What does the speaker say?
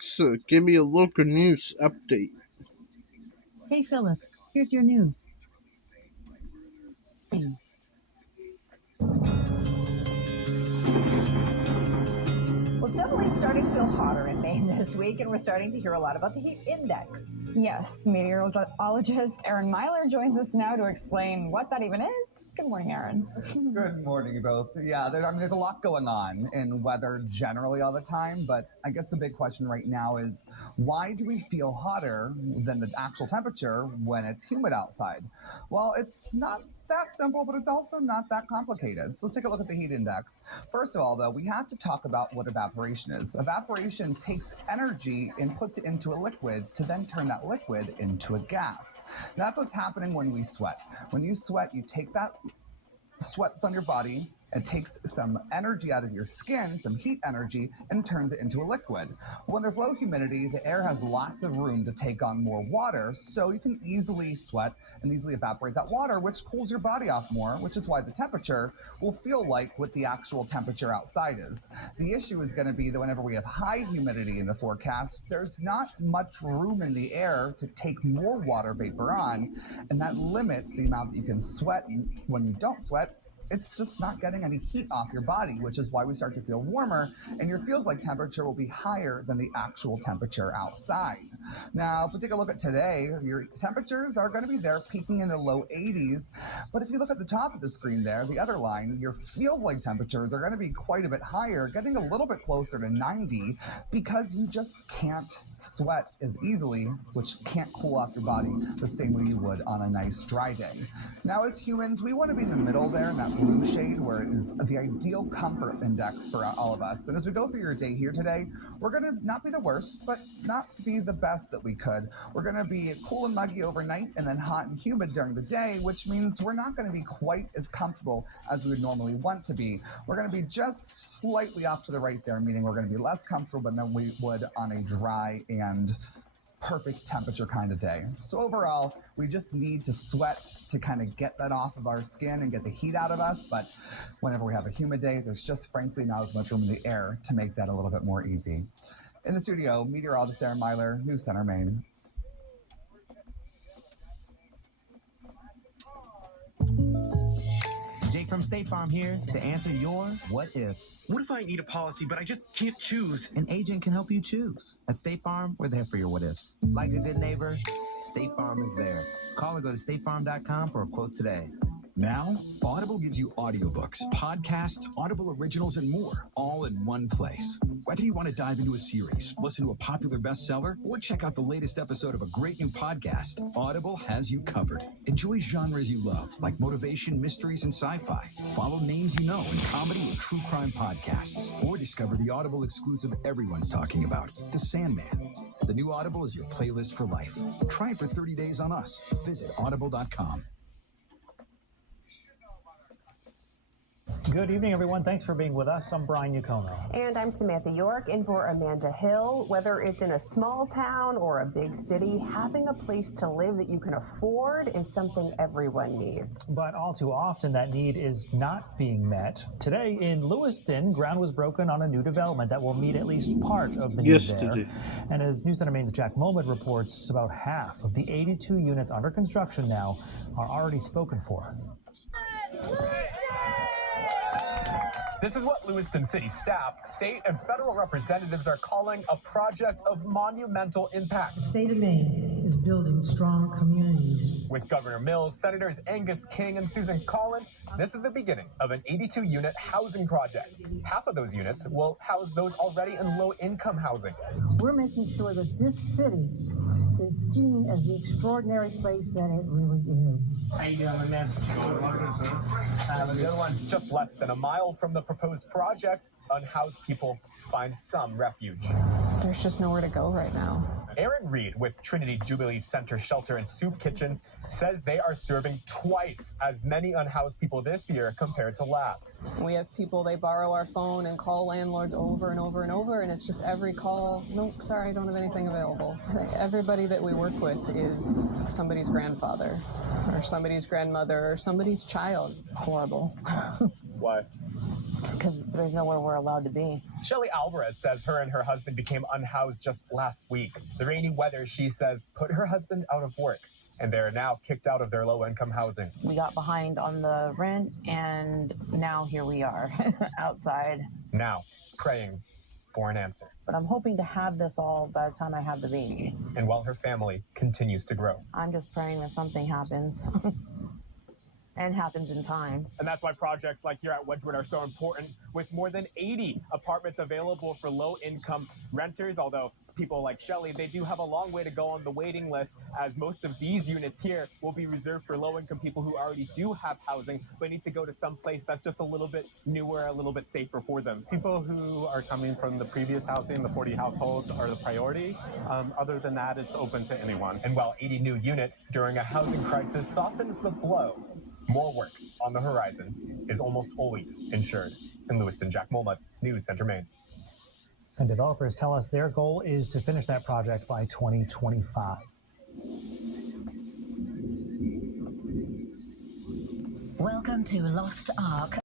Alexa, give me a local news update. Hey Philip, here's your news. Well, suddenly starting to feel hotter in Maine this week, and we're starting to hear a lot about the heat index. Yes, meteorologist Aaron Myler joins us now to explain what that even is. Good morning, Aaron. Good morning, you both. Yeah, there's a lot going on in weather generally all the time, but I guess the big question right now is why do we feel hotter than the actual temperature when it's humid outside? Well, it's not that simple, but it's also not that complicated. So let's take a look at the heat index. First of all, though, we have to talk about what evaporation is. Evaporation takes energy and puts it into a liquid to then turn that liquid into a gas. That's what's happening when we sweat. When you sweat, you take that sweat that's on your body and takes some energy out of your skin, some heat energy, and turns it into a liquid. When there's low humidity, the air has lots of room to take on more water, so you can easily sweat and easily evaporate that water, which cools your body off more, which is why the temperature will feel like what the actual temperature outside is. The issue is going to be that whenever we have high humidity in the forecast, there's not much room in the air to take more water vapor on, and that limits the amount that you can sweat. And when you don't sweat, it's just not getting any heat off your body, which is why we start to feel warmer, and your feels like temperature will be higher than the actual temperature outside. Now, if we take a look at today, your temperatures are going to be there peaking in the low 80s, but if you look at the top of the screen there, the other line, your feels like temperatures are going to be quite a bit higher, getting a little bit closer to 90, because you just can't sweat as easily, which can't cool off your body the same way you would on a nice dry day. Now, as humans, we want to be in the middle there in that blue shade where it is the ideal comfort index for all of us. And as we go through your day here today, we're going to not be the worst, but not be the best that we could. We're going to be cool and muggy overnight and then hot and humid during the day, which means we're not going to be quite as comfortable as we would normally want to be. We're going to be just slightly off to the right there, meaning we're going to be less comfortable than we would on a dry and perfect temperature kind of day. So overall, we just need to sweat to kind of get that off of our skin and get the heat out of us. But whenever we have a humid day, there's just frankly not as much room in the air to make that a little bit more easy. In the studio, meteorologist Aaron Myler, News Center, Maine. Jake from State Farm here to answer your what ifs. What if I need a policy, but I just can't choose? An agent can help you choose. At State Farm, we're there for your what ifs. Like a good neighbor, State Farm is there. Call or go to statefarm.com for a quote today. Now, Audible gives you audiobooks, podcasts, Audible originals, and more, all in one place. Whether you want to dive into a series, listen to a popular bestseller, or check out the latest episode of a great new podcast, Audible has you covered. Enjoy genres you love, like motivation, mysteries, and sci-fi. Follow names you know in comedy and true crime podcasts. Or discover the Audible exclusive everyone's talking about, The Sandman. The new Audible is your playlist for life. Try it for 30 days on us. Visit audible.com. Good evening, everyone. Thanks for being with us. I'm Brian Yukono. And I'm Samantha York, in for Amanda Hill. Whether it's in a small town or a big city, having a place to live that you can afford is something everyone needs. But all too often, that need is not being met. Today in Lewiston, ground was broken on a new development that will meet at least part of the need there. And as News Center Maine's Jack Moment reports, about half of the 82 units under construction now are already spoken for. This is what Lewiston City staff, state, and federal representatives are calling a project of monumental impact. The state of Maine is building strong communities. With Governor Mills, Senators Angus King, and Susan Collins, this is the beginning of an 82-unit housing project. Half of those units will house those already in low-income housing. We're making sure that this city is seen as the extraordinary place that it really is. How you doing, man? The other one, just less than a mile from the proposed project, unhoused people find some refuge. There's just nowhere to go right now. Aaron Reed with Trinity Jubilee Center Shelter and Soup Kitchen says they are serving twice as many unhoused people this year compared to last. We have people, they borrow our phone and call landlords over and over and over, and it's just every call, nope, sorry, I don't have anything available. Everybody that we work with is somebody's grandfather or somebody's grandmother or somebody's child. Horrible. Why? because there's nowhere we're allowed to be. Shelly Alvarez says her and her husband became unhoused just last week. The rainy weather, she says, put her husband out of work, and they're now kicked out of their low-income housing. We got behind on the rent, and now here we are outside. Now, praying for an answer. But I'm hoping to have this all by the time I have the baby. And while her family continues to grow. I'm just praying that something happens. And happens in time. And that's why projects like here at Wedgwood are so important, with more than 80 apartments available for low-income renters. Although people like Shelly, they do have a long way to go on the waiting list, as most of these units here will be reserved for low-income people who already do have housing, but need to go to some place that's just a little bit newer, a little bit safer for them. People who are coming from the previous housing, the 40 households, are the priority. Other than that, it's open to anyone. And while 80 new units during a housing crisis softens the blow, more work on the horizon is almost always insured. In Lewiston, Jack Mulmut, News Center, Maine. And developers tell us their goal is to finish that project by 2025. Welcome to Lost Ark.